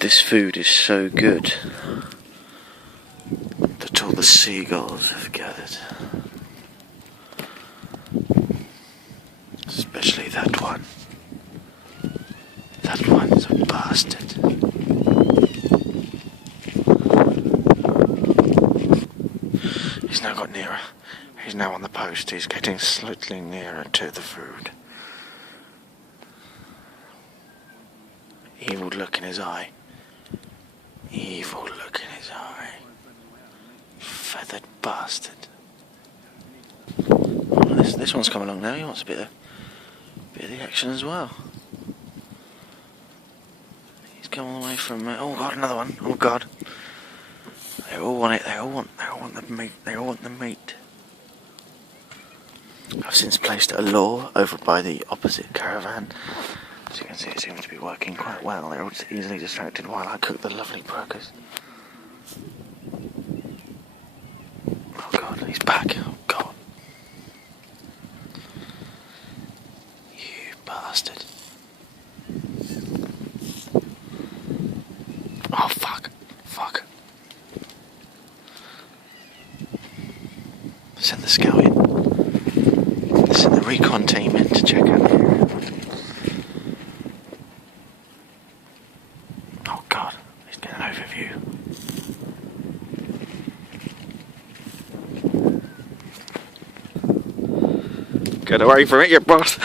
This food is so good that all the seagulls have gathered. Especially that one. That one's a bastard. He's now got nearer. He's now on the post. He's getting slightly nearer to the food. Evil look in his eye. Evil look in his eye. Feathered bastard. Oh, this one's come along now. He wants a bit of the action as well. He's come all the way from. Oh God, another one. Oh God. They all want it. They all want the meat. They all want the meat. I've since placed a lure over by the opposite caravan. As you can see, it seems to be working quite well. They're all easily distracted while I cook the lovely burgers. Oh God, he's back. Oh God. You bastard. Oh fuck. Fuck. Send the scout in. Send the recon team in to check out the area. Oh God, he's getting an overview. Get away from it, you boss!